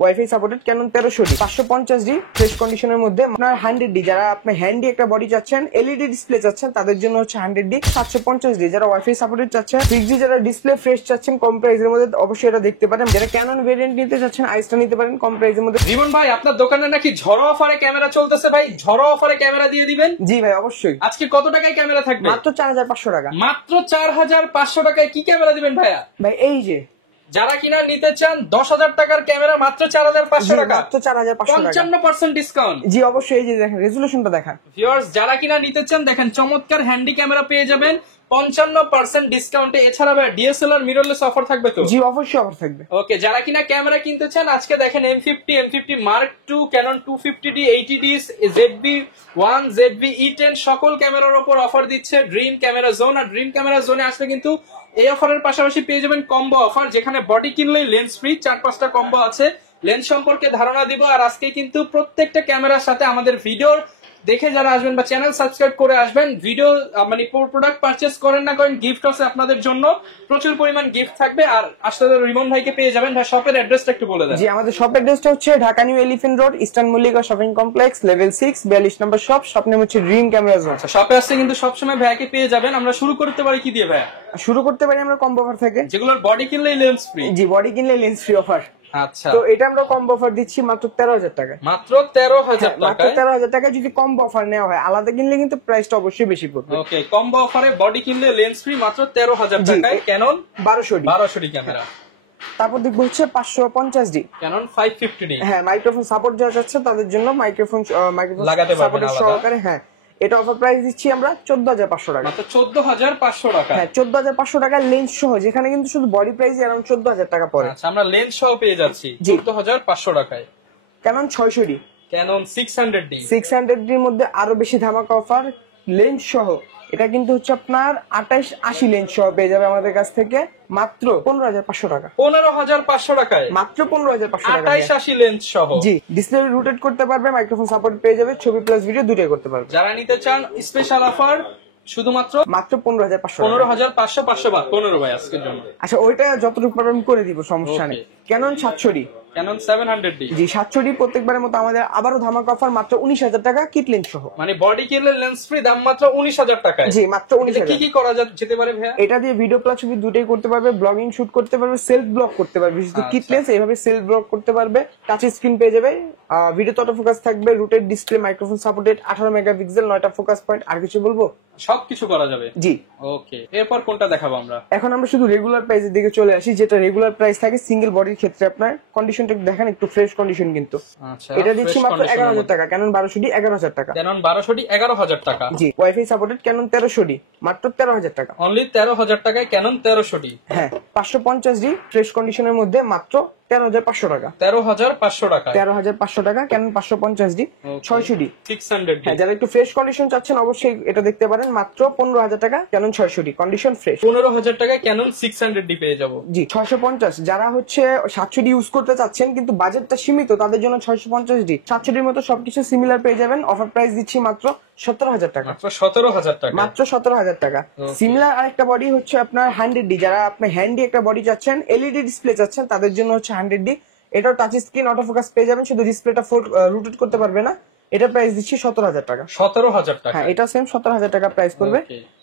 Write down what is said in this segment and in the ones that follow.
Wifi supported Canon 1300D 550D fresh কন্ডিশনের মধ্যে আপনার 100D যারা আপনি হ্যান্ডি একটা বডি চাচ্ছেন, এলইডি ডিসপ্লে চাচ্ছেন তাদের জন্য হচ্ছে 100D 750D যারা ওয়াইফাই সাপোর্টেড চাচ্ছেন, 6G যারা ডিসপ্লে ফ্রেশ চাচ্ছেন কম প্রাইসের মধ্যে অবশ্যই এটা দেখতে পারেন। যারা ক্যানন ভেরিয়েন্ট নিতে চাচ্ছেন আইসটা নিতে পারেন কম প্রাইসের মধ্যে। রিমন ভাই আপনার দোকানে নাকি ঝড়ো অফারে ক্যামেরা চলতেছে, ভাই ঝড়ো অফারে ক্যামেরা দিয়ে দিবেন? জি ভাই অবশ্যই। আজকে কত টাকায় ক্যামেরা থাকবে? মাত্র 4500 টাকা। মাত্র 4500 টাকায় কি ক্যামেরা দিবেন ভাইয়া? ভাই এই যে যারা কিনা নিতে চান 10,000 টাকার ক্যামেরা মাত্র 4500 টাকা, মাত্র 4500 টাকা 55% ডিসকাউন্ট। জি অবশ্যই। এই যে দেখেন রেজুলেশনটা দেখেন ভিউয়ার্স, যারা কিনা নিতে চান দেখেন চমৎকার হ্যান্ডি ক্যামেরা পেয়ে যাবেন 55% ডিসকাউন্টে। এছাড়া ভাই ডিএসএলআর মিররলেস অফার থাকবে তো? জি অবশ্যই অফার থাকবে। ওকে, যারা কিনা ক্যামেরা কিনতে চান আজকে দেখেন M50 Mark II, Canon 250D, 80D, ZV-1, ZV-E10 সকল ক্যামেরার উপর অফার দিচ্ছে ড্রিম ক্যামেরা জোন। আর ড্রিম ক্যামেরা জোনে আসলে কিন্তু এই অফারের পাশাপাশি পেয়ে যাবেন কম্বো অফার, যেখানে বডি কিনলেই লেন্স ফ্রি। 4-5টা কম্বো আছে, লেন্স সম্পর্কে ধারণা দিব। আর আজকে কিন্তু প্রত্যেকটা ক্যামেরার সাথে আমাদের ভিডিও দেখে যারা আসবেন বা চ্যানেল সাবস্ক্রাইব করে আসবেন, ভিডিও মানে প্রোডাক্ট পারচেজ করেন না করেন, গিফট আছে আপনাদের জন্য, প্রচুর পরিমাণ গিফট থাকবে। আর আসলে রিমন ভাইকে পেয়ে যাবেন। ভাই শপের অ্যাড্রেসটা একটু বলে দেন। জি আমাদের শপ অ্যাড্রেসটা হচ্ছে Dhaka new elephant road, eastern Mallika shopping complex, level 6, 42 নম্বর শপ। শপ নেম হচ্ছে ড্রিম ক্যামেরা জোন। শপে আসলে কিন্তু সবসময় ভাইকে পেয়ে যাবেন। আমরা শুরু করতে পারি কি দিয়ে ভাইয়া? শুরু করতে পারি আমরা কম্বো অফার থেকে, যেগুলোর বডি কিনলেই লেন্স ফ্রি। জি বডি কিনলে লেন্স ফ্রি অফার। আচ্ছা, তো এটা আমরা কম্বো অফার দিচ্ছি মাত্র 13,000 টাকা। মাত্র 13,000 মাত্র টাকা। 13,000 টাকা যদি কম্বো অফার নেওয়া হয়, আলাদা কিনলে কিন্তু প্রাইসটা অবশ্যই বেশি পড়বে। ওকে, কম্বো অফারে বডি কিনলে লেন্স ফ্রি মাত্র 13,000 টাকায় ক্যানন 1200D ক্যামেরা। তারপর দেখবো হচ্ছে 550D ক্যানন 550D। হ্যাঁ মাইক্রোফোন সাপোর্ট যারা চাচ্ছে তাদের জন্য মাইক্রোফোন লাগাতে পারবেন সাপোর্টের আলাদা। সহকারে। হ্যাঁ এটা অফার প্রাইস দিচ্ছি আমরা 14,500 টাকা। মাত্র 14,500 টাকা। হ্যাঁ 14,500 টাকা লেন্স সহ, যেখানে কিন্তু শুধু বডি প্রাইস অ্যারাউন্ড 14,000 টাকা পড়ে। আচ্ছা, আমরা লেন্স সহ পেয়ে যাচ্ছি 14,500 টাকায়। Canon 600D, Canon 600D। 600D এর মধ্যে আরো বেশি ধামাকা অফার লেন্স সহ। এটা কিন্তু হচ্ছে আপনার 2880 লেন্স সহ পেয়ে যাবে আমাদের কাছ থেকে মাত্র 15,500 টাকা। 15,500 টাকায় মাত্র 15,500 টাকা। 2880 লেন্স সহ। জি ডিসপ্লে রোটেট করতে পারবে, মাইক্রোফোন সাপোর্ট পেয়ে যাবে, ছবি প্লাস ভিডিও দুটোই করতে পারবে। যারা নিতে চান স্পেশাল অফার শুধুমাত্র 15,500 15,500 500 বাদ 15 ভাই আজকের জন্য। আচ্ছা ওইটা যতটুকু পারবে আমি করে দিব, সমস্যা নেই। Canon 700D, Canon 700D। জি 700D প্রত্যেকবারের মতো আমাদের আবারও ধামাকা অফার মাত্র 19,000 টাকা কিট লেন্স সহ। মানে বডি কিনলে লেন্স ফ্রি, দাম মাত্র 19,000 টাকায়। জি মাত্র এটা 19,000। কি কি করা যেতে পারে ভাইয়া? এটা দিয়ে ভিডিও প্লাস ছবি দুটোই করতে পারবে, ব্লগিং শুট করতে পারবে, সেলফ ব্লগ করতে পারবে। বিশেষ কিট লেন্স এইভাবে সেলফ ব্লগ করতে পারবে, টাচ স্ক্রিন পেয়ে যাবে, ভিডিও অটো ফোকাস থাকবে, rotated display, microphone supported, 18 megapixel, 9টা ফোকাস পয়েন্ট। আর কিছু বলবো? সবকিছু করা যাবে। জি ওকে, এরপর কোনটা দেখাবো আমরা? এখন আমরা শুধু রেগুলার প্রাইসের দিকে চলে আসি, যেটা রেগুলার প্রাইস থাকে সিঙ্গেল বডির ক্ষেত্রে। আপনার কন্ডিশনটা দেখেন একটু ফ্রেশ কন্ডিশন কিন্তু। আচ্ছা, এটা দিচ্ছি মাত্র 11,000 টাকা। ক্যানন 1200D 11,000 টাকা। ক্যানন 1200D 11,000 টাকা। জি ওয়াইফাই সাপোর্টেড ক্যানন 1300D মাত্র 13,000 টাকা। অনলি 13,000 টাকায় ক্যানন 1300D। হ্যাঁ 550D ফ্রেশ কন্ডিশনের মধ্যে মাত্র 13,500 টাকা। 13,500 টাকা। 13,500 টাকা ক্যানন 550D 600D 600D। হ্যাঁ যারা একটু ফ্রেশ কন্ডিশন চাচ্ছেন অবশ্যই এটা দেখতে পারেন, মাত্র 15,000 টাকা ক্যানন 600D কন্ডিশন ফ্রেশ। 15,000 টাকায় ক্যানন 600D পেয়ে যাবো। জি 650। যারা হচ্ছে 700D ইউজ করতে চাচ্ছেন কিন্তু বাজেটটা সীমিত, তাদের জন্য 650D 700D মতো সবকিছু সিমিলার পেয়ে যাবেন। অফার প্রাইস দিচ্ছি মাত্র 17,000 টাকা। মাত্র 17,000 টাকা। মাত্র 17,000 টাকা। সিমিলার আরেকটা বডি হচ্ছে আপনার 100D, যারা আপনি হ্যান্ডি একটা বডি চাচ্ছেন, এলইডি ডিসপ্লে চাচ্ছেন তাদের জন্য হচ্ছে 100D। এটাও টাচ স্ক্রিন, অটো ফোকাস পেয়ে যাবেন, শুধু ডিসপ্লেটা রোটেট করতে পারবে না। এটা প্রাইস দিচ্ছি 17,000 টাকা। 17,000 টাকা। হ্যাঁ এটা সেম 17,000 টাকা প্রাইস পড়বে।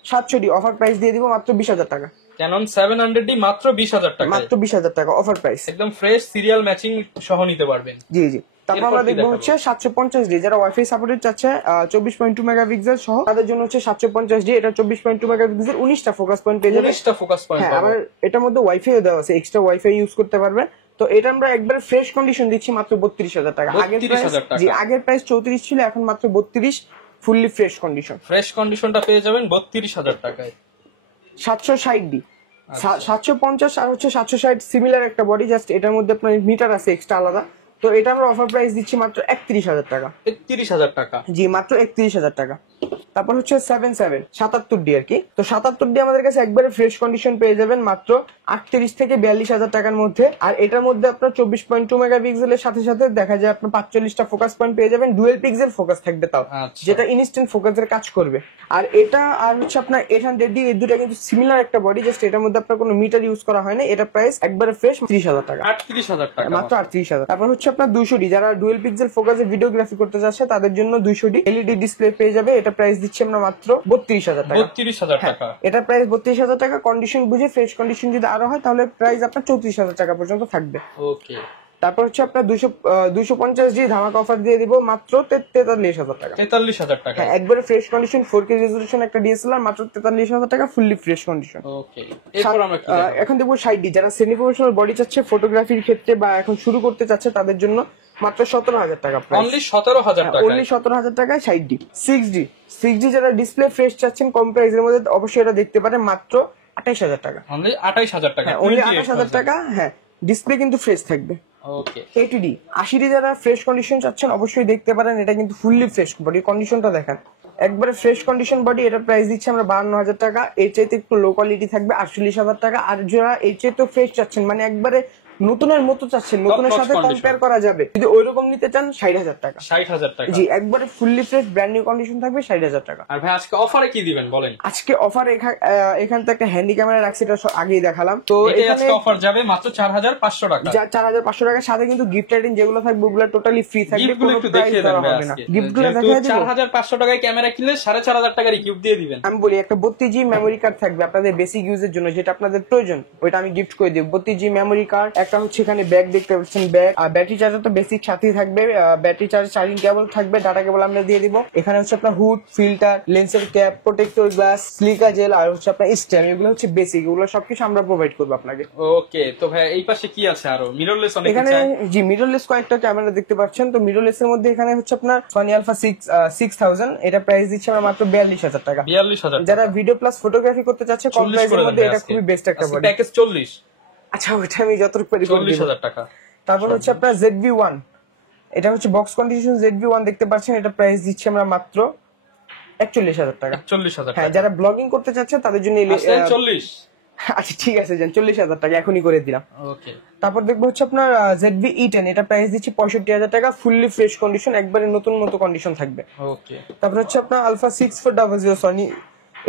700D অফার প্রাইস দিয়ে দিব মাত্র 20,000 টাকা। ক্যানন 700D মাত্র 20,000 টাকা। মাত্র 20,000 টাকা অফার প্রাইস, একদম ফ্রেশ সিরিয়াল ম্যাচিং সহ নিতে পারবেন। জি জি। তারপর আমরা দেখবো হচ্ছে 750D, যারা ওয়াইফাই সাপোর্টেড চাচ্ছে 24.2 মেগাপিক্সেল সহ তাদের জন্য হচ্ছে 750D। এটা 24.2 মেগাপিক্সেল, 19টা ফোকাস পয়েন্ট পেয়ে যাবে। 19টা ফোকাস পয়েন্ট। হ্যাঁ আবার এটার মধ্যে ওয়াইফাই দেওয়া আছে, এক্সট্রা ওয়াইফাই ইউজ করতে পারবে। তো এটা আমরা একবার ফ্রেশ কন্ডিশন দিচ্ছি মাত্র 32,000 টাকা। আগের প্রাইস 34 ছিল, এখন মাত্র 32 ফুললি ফ্রেশ কন্ডিশন। ফ্রেশ কন্ডিশনটা পেয়ে যাবেন 32,000 টাকায়। 760D 750 আর হচ্ছে 760 সিমিলার একটা বডি, জাস্ট এটার মধ্যে আপনার মিটার আছে এক্সট্রা আলাদা। তো এটা আমরা অফার প্রাইস দিচ্ছি মাত্র 31,000 টাকা। 31,000 টাকা। জি মাত্র 31,000 টাকা। তারপর হচ্ছে 77 77D আর কি। তো 77D আমাদের কাছে একবারে ফ্রেশ কন্ডিশন পেয়ে যাবেন মাত্র 38 থেকে 42,000 টাকার মধ্যে। আর এটার মধ্যে আপনার 24.2 মেগাপিক্সেলের সাথে সাথে দেখা যায় আপনার 45টা ফোকাস পয়েন্ট পেয়ে যাবেন, ডুয়েল পিক্সেল ফোকাস থাকবে তাও, আচ্ছা। যেটা ইনস্ট্যান্ট ফোকাসের কাজ করবে। আর এটা আর হচ্ছে আপনার 800D, এই দুটা কিন্তু সিমিলার একটা বডি, জাস্ট এটার মধ্যে আপনার কোনো মিটার ইউজ করা হয় না। এটা প্রাইস একবারে ফ্রেশ 30,000 টাকা, 38,000 টাকা মাত্র 38,000। তারপর হচ্ছে আপনার 200D, যারা ডুয়েল পিক্সেল ফোকাসে ভিডিওগ্রাফি করতে চাচ্ছে তাদের জন্য 200D এলইডি ডিসপ্লে পেয়ে যাবে। এটা প্রাইস দিচ্ছি আমরা মাত্র 32,000 টাকা। 32,000 টাকা। এটা প্রাইস 32,000 টাকা। কন্ডিশন বুঝে ফ্রেশ কন্ডিশন যদি আরো হয় তাহলে প্রাইস আপনার 34,000 টাকা পর্যন্ত থাকবে। ওকে। তারপর হচ্ছে আপনার 250D ধামাকা অফার দিয়ে দিব মাত্র 43,000 টাকা। 43,000 টাকা। হ্যাঁ, একবারে ফ্রেশ কন্ডিশন 4K রেজোলিউশন একটা ডিএসএলআর মাত্র 43,000 টাকা, ফুললি ফ্রেশ কন্ডিশন। ওকে, এরপর আমরা কি দেখাবো? এখন দেখবো 60D, যারা সেমি প্রফেশনাল বডি চাচ্ছে ফটোগ্রাফির ক্ষেত্রে বা এখন শুরু করতে চাচ্ছে তাদের জন্য মাত্র 17,000 টাকা প্রাইস। অনলি 17,000 টাকা। অনলি 17,000 টাকায় 60D। 6D যারা ডিসপ্লে ফ্রেশ চাচ্ছেন কম প্রাইসের মধ্যে অবশ্যই এটা দেখতে পারেন মাত্র 28,000 টাকা। অনলি 28,000 টাকা। অনলি 28,000 টাকা। হ্যাঁ, ডিসপ্লে কিন্তু ফ্রেশ থাকবে। ওকে। 80D যারা ফ্রেশ কন্ডিশন চাচ্ছেন অবশ্যই দেখতে পারেন, এটা কিন্তু ফুললি ফ্রেশ বডি, কন্ডিশনটা দেখেন একবারে ফ্রেশ কন্ডিশন বডি। এটা প্রাইস দিচ্ছে আমরা 52,000 টাকা। এর চাইতে একটু লো কোয়ালিটি থাকবে 48,000 টাকা। আর যারা এর চাইতে ফ্রেশ চাচ্ছেন মানে একবারে নতুনের মতো চাচ্ছেন, নতুনের সাথে কম্পেয়ার করা যাবে, যদি ওইরকম নিতে চান 60,000 টাকা। 60,000 টাকা। জি, একবারে fully fresh brand new condition থাকবে 60,000 টাকা। আর ভাই আজকে অফারে কি দিবেন বলেন? আজকে অফার এখান থেকে একটা হ্যান্ডি ক্যামেরা রাখছি, এটা আগেই দেখালাম। তো এখানে আজকে অফার যাবে মাত্র 4,500 টাকা। 4,500 টাকার সাথে কিন্তু গিফট আইটেম যেগুলো থাকবে ওগুলো টোটালি ফ্রি থাকবে, গিফটগুলো কোনো একটু প্রাইস দেখিয়ে দেন দেওয়া ভাই হবে না। আজকে। গিফটগুলো যেহেতু দেখিয়ে দেব। 4,500 টাকায় ক্যামেরা কিনলে 4,500 টাকার গিফট দিয়ে দিবেন। আমি বলি একটা 32GB মেমোরি কার্ড থাকবে আপনাদের বেসিক ইউজের জন্য, যেটা আপনাদের প্রয়োজন ওইটা আমি গিফট করে দিব। 32GB মেমোরি কার্ড, একটা হচ্ছে এখানে ব্যাগ দেখতে পাচ্ছেন ব্যাগ, আর ব্যাটারি চার্জার তো বেসিক সাথেই থাকবে, ব্যাটারি চার্জ চার্জিং কেবল থাকবে, ডাটা কেবল আমরা দিয়ে দিব। এখানে হচ্ছে আপনার হুড, ফিল্টার, লেন্সের cap, protector glass, silica gel, আর হচ্ছে আপনার স্ট্যান্ড, এগুলো হচ্ছে বেসিক, এগুলো সবকিছু আমরা প্রোভাইড করবো আপনাকে। ওকে, তো ভাই এই পাশে কি আছে আরো? মিররলেস অনেক এখানে চাই। জি মিররলেস কয়েকটা ক্যামেরা দেখতে পাচ্ছেন। তো মিররলেস এর মধ্যে এখানে হচ্ছে আপনার সনি আলফা 6000, এটা প্রাইস দিচ্ছে আমরা মাত্র 42,000 টাকা। 42,000। যারা ভিডিও প্লাস ফটোগ্রাফি করতে চাচ্ছে কম প্রাইসের মধ্যে এটা খুবই বেস্ট একটা বডি। প্যাকেজ 40। আচ্ছা, ওইটা আমি যতটুকু পারি 40,000 টাকা। তারপর হচ্ছে আপনার ZV-1, এটা হচ্ছে বক্স কন্ডিশন ZV-1 দেখতে পাচ্ছেন, এটা প্রাইস দিচ্ছি আমরা মাত্র 41,000 টাকা। 40,000 হ্যাঁ, টাকা। যারা ব্লগিং করতে চাচ্ছে তাদের জন্য 40। আচ্ছা ঠিক আছে, যান 40,000 টাকা এখনই করে দিলাম। ওকে। তারপর দেখবো হচ্ছে আপনার ZV-E10, এটা প্রাইস দিচ্ছি 65,000 টাকা, ফুললি ফ্রেশ কন্ডিশন, একবারে নতুন মতো কন্ডিশন থাকবে। ওকে। তারপর হচ্ছে আপনার আলফা 6400 সনি,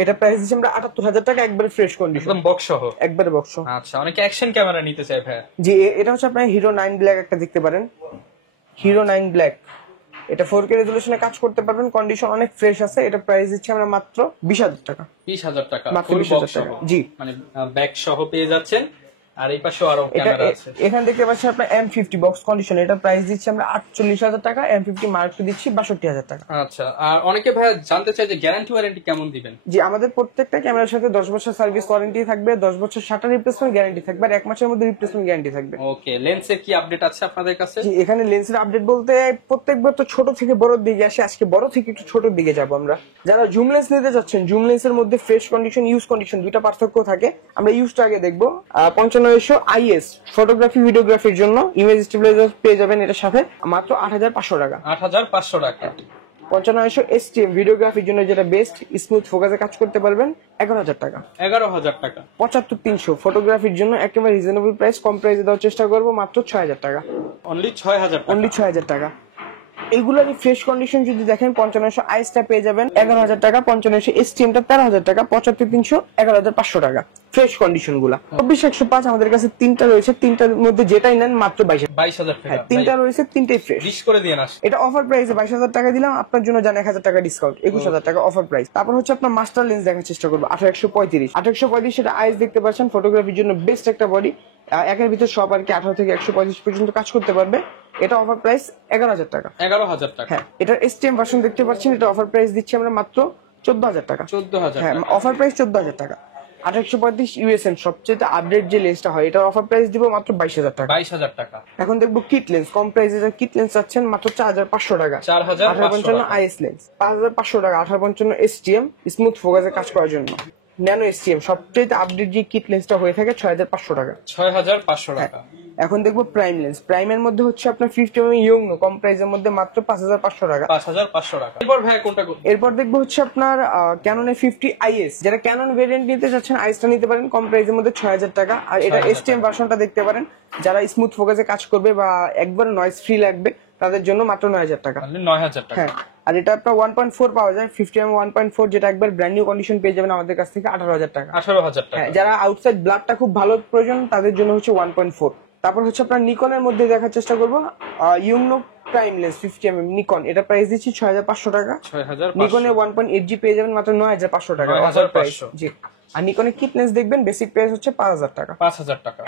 এটা প্রাইস দিচ্ছি আমরা 78,000 টাকা, একবারে ফ্রেশ কন্ডিশন, একদম বক্স সহ। একবারে বক্স। আচ্ছা, অনেকে অ্যাকশন ক্যামেরা নিতে চায় ভাই। জি, এটা হচ্ছে আপনার হিরো 9 ব্ল্যাক, একটা দেখতে পারেন হিরো 9 ব্ল্যাক, এটা 4K রেজোলিউশনে কাজ করতে পারবেন, কন্ডিশন অনেক ফ্রেশ আছে। এটা প্রাইস দিচ্ছি আমরা মাত্র 20,000 টাকা। 20,000 টাকা মাত্র ফুল 20,000 বক্স টাকা। সহ। জি, মানে ব্যাক সহ পেয়ে যাচ্ছেন। আর এই পাশেও আরো এটা ক্যামেরা আছে। এখানে দেখতে পাচ্ছেন আপনার M50 বক্স কন্ডিশন, এটা প্রাইস দিচ্ছি আমরা 48,000 টাকা। M50 মার্ক টু দিচ্ছি 62,000 টাকা। আচ্ছা, আর অনেকে ভাই জানতে চায় যে গ্যারান্টি ওয়ারেন্টি কেমন দিবেন? জি, আমাদের প্রত্যেকটা ক্যামেরার সাথে 10 বছর সার্ভিস ওয়ারেন্টি থাকবে, 10 বছর শাটার রিপ্লেসমেন্ট গ্যারান্টি থাকবে, আর 1 মাসের মধ্যে রিপ্লেসমেন্ট গ্যারান্টি থাকবে। ওকে, লেন্সের কি আপডেট আছে আপনাদের কাছে? জি, এখানে লেন্সের আপডেট বলতে প্রত্যেকবার তো ছোট থেকে বড়র দিকে আসে, আজকে বড় থেকে একটু ছোটর দিকে যাব আমরা। যারা জুম লেন্স নিতে যাচ্ছেন, জুম লেন্সের মধ্যে ফ্রেশ কন্ডিশন, ইউজ কন্ডিশন দুইটা পার্থক্য থাকে। আমরা ইউজটা আগে দেখবো। 5500 IS ফটোগ্রাফি ভিডিওগ্রাফির জন্য ইমেজ স্টেবিলাইজার পেয়ে যাবেন এটার সাথে মাত্র 8,500 টাকা। 8,500 টাকা। 5500 STM ভিডিওগ্রাফির জন্য যেটা বেস্ট স্মুথ ফোকাসে কাজ করতে পারবেন 11,000 টাকা। 11,000 টাকা। 7500 ফটোগ্রাফির জন্য একেবারে রিজনেবল প্রাইস, কম প্রাইসে দেওয়ার চেষ্টা করবো, মাত্র 6,000 টাকা। অনলি 6,000 টাকা। অনলি 6,000 টাকা। এইগুলোর ফ্রেশ কন্ডিশন যদি দেখেন 5500 আইসটা পেয়ে যাবেন 11,000 টাকা, 5500 STMটা 13,000 টাকা, 7500 11,500 টাকা ফ্রেশ কন্ডিশন গুলা। 24105 আমাদের কাছে তিনটা রয়েছে, তিনটার মধ্যে যেটাই নেন মাত্র 22,000 টাকা। হ্যাঁ, তিনটা রয়েছে, তিনটাই ফ্রেশ। লিস্ট করে দিয়ে আসে। এটা অফার প্রাইসে 22,000 টাকা দিলাম, আপনার জন্য জান 1,000 টাকা ডিসকাউন্ট, 21,000 টাকা অফার প্রাইস। তারপর হচ্ছে আপনার মাস্টার লেন্স দেখার চেষ্টা করবো 1835 সেটা আইস দেখতে পাচ্ছেন, ফটোগ্রাফির জন্য বেস্ট একটা বডি, একের ভিতর সব আর কি 18 থেকে 135 পর্যন্ত কাজ করতে পারবে। এটা অফার প্রাইস 11,000 টাকা। 11,000 টাকা। হ্যাঁ, এটার STM ভার্সন দেখতে পাচ্ছেন, এটা অফার প্রাইস দিচ্ছি আমরা মাত্র 14,000 টাকা। 14,000 হ্যাঁ, টাকা। অফার প্রাইস 14,000 টাকা। 1835 USM সবচেয়ে আপডেট যে লেন্সটা হয়, এটার অফার প্রাইস দিব মাত্র 22,000 টাকা। 22,000 টাকা। এখন দেখবো কিট লেন্স, কম প্রাইসে কিট লেন্স চাচ্ছেন মাত্র 4,500 টাকা। 4,500 1855 IS লেন্স 5,500 টাকা। 1855 STM স্মুথ ফোকাসে কাজ করার জন্য। ন্যানো STM সবচেয়ে আপডেট যে কিট লেন্সটা হয়ে থাকে 6,500 টাকা। 6,500 টাকা। এখন দেখবো প্রাইম লেন্স। প্রাইমের মধ্যে হচ্ছে আপনার 50 mm ইয়ংনো কম প্রাইসের মধ্যে মাত্র 5500 টাকা। 5500 টাকা। এরপর ভাই কোনটা কোন? এরপর দেখবো হচ্ছে আপনার ক্যাননের 50IS, যারা ক্যানন ভেরিয়েন্ট নিতে চাচ্ছেন আইসটা নিতে পারেন কম প্রাইসের মধ্যে 6000 টাকা। আর এটা 6000 STM ভার্সনটা দেখতে পারেন, যারা স্মুথ ফোকাসে কাজ করবে বা একবার নয়েজ ফ্রি লাগবে তাদের জন্য মাত্র 9000 টাকা। তাহলে 9000 টাকা। হ্যাঁ, আর এটা আপনার 1.4 পাওয়া যায় 50 mm 1.4, যেটা একবার ব্র্যান্ড নিউ কন্ডিশন পেয়ে যাবেন আমাদের কাছ থেকে 18000 টাকা। 18000 টাকা। হ্যাঁ, যারা আউটসাইড ব্লাডটা খুব ভালো প্রয়োজন তাদের জন্য হচ্ছে 1.4। তারপর হচ্ছে আপনার নিকনের মধ্যে দেখার চেষ্টা করবো you know prime lens 50 mm Nikon, এটা প্রাইস দিচ্ছি 6500 টাকা। 6500। নিকনে 1.8G পেয়ে যাবেন মাত্র 9500 টাকা অফার প্রাইস। জি, আর নিকনের কিট লেন্স দেখবেন বেসিক প্রাইস হচ্ছে 5000 টাকা। 5000 টাকা।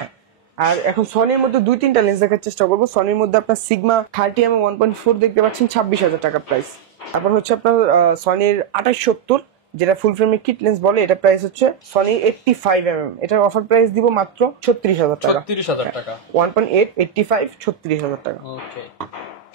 আর এখন সনির মধ্যে 2-3টা লেন্স দেখার চেষ্টা করবো। সনির মধ্যে আপনার সিগমা 30 mm 1.4 দেখতে পাচ্ছেন 26000 টাকা প্রাইস। তারপর হচ্ছে আপনার সনির 2870, যেটা ফুল ফ্রেমের কিট লেন্স বলে, এটা প্রাইস হচ্ছে সনি 85 mm, এটার অফার প্রাইস দিব মাত্র 36000 টাকা। 36000 টাকা। 1.8 85 36000 টাকা। ওকে,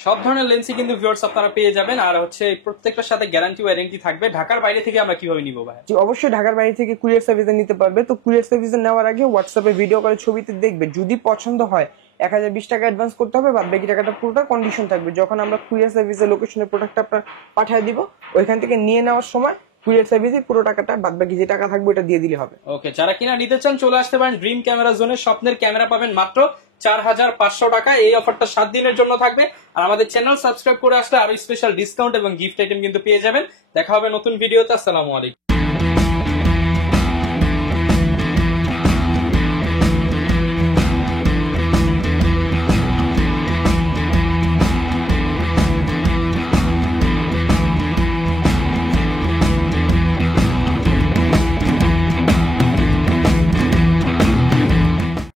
সব ধরনের লেন্সই কিন্তু ভিউয়ার্স আপনারা পেয়ে যাবেন। আর হচ্ছে প্রত্যেকটার সাথে গ্যারান্টি ওয়ারেন্টি থাকবে। ঢাকার বাইরে থেকে আমরা কিভাবে নিব ভাই? জি, অবশ্যই ঢাকার বাইরে থেকে কুরিয়ার সার্ভিসে নিতে পারবে। তো কুরিয়ার সার্ভিসে নেওয়ার আগে হোয়াটসঅ্যাপে ভিডিও কলে ছবিতে দেখবে, যদি পছন্দ হয় 1020 টাকা অ্যাডভান্স করতে হবে, বাদ বাকি টাকাটা পুরোটা কন্ডিশন থাকবে। যখন আমরা কুরিয়ার সার্ভিসে লোকেশনের প্রোডাক্টটা আপনার পাঠিয়ে দিব, ওইখান থেকে নিয়ে নেওয়ার সময় কুরিয়ার সার্ভিসে পুরো টাকাটা বাদ বাকি যে টাকা থাকবে ওটা দিয়ে দিলে হবে। ওকে, যারা কিনা নিতে চান চলে আসতে পারেন ড্রিম ক্যামেরা জোনে। স্বপ্নের ক্যামেরা পাবেন মাত্র 4500 টাকা। এই অফারটা 7 দিনের জন্য থাকবে। আর আমাদের চ্যানেল সাবস্ক্রাইব করে আসলে আরো স্পেশাল ডিসকাউন্ট এবং গিফট আইটেম কিন্তু পেয়ে যাবেন। দেখা হবে নতুন ভিডিওতে। আসসালামু আলাইকুম।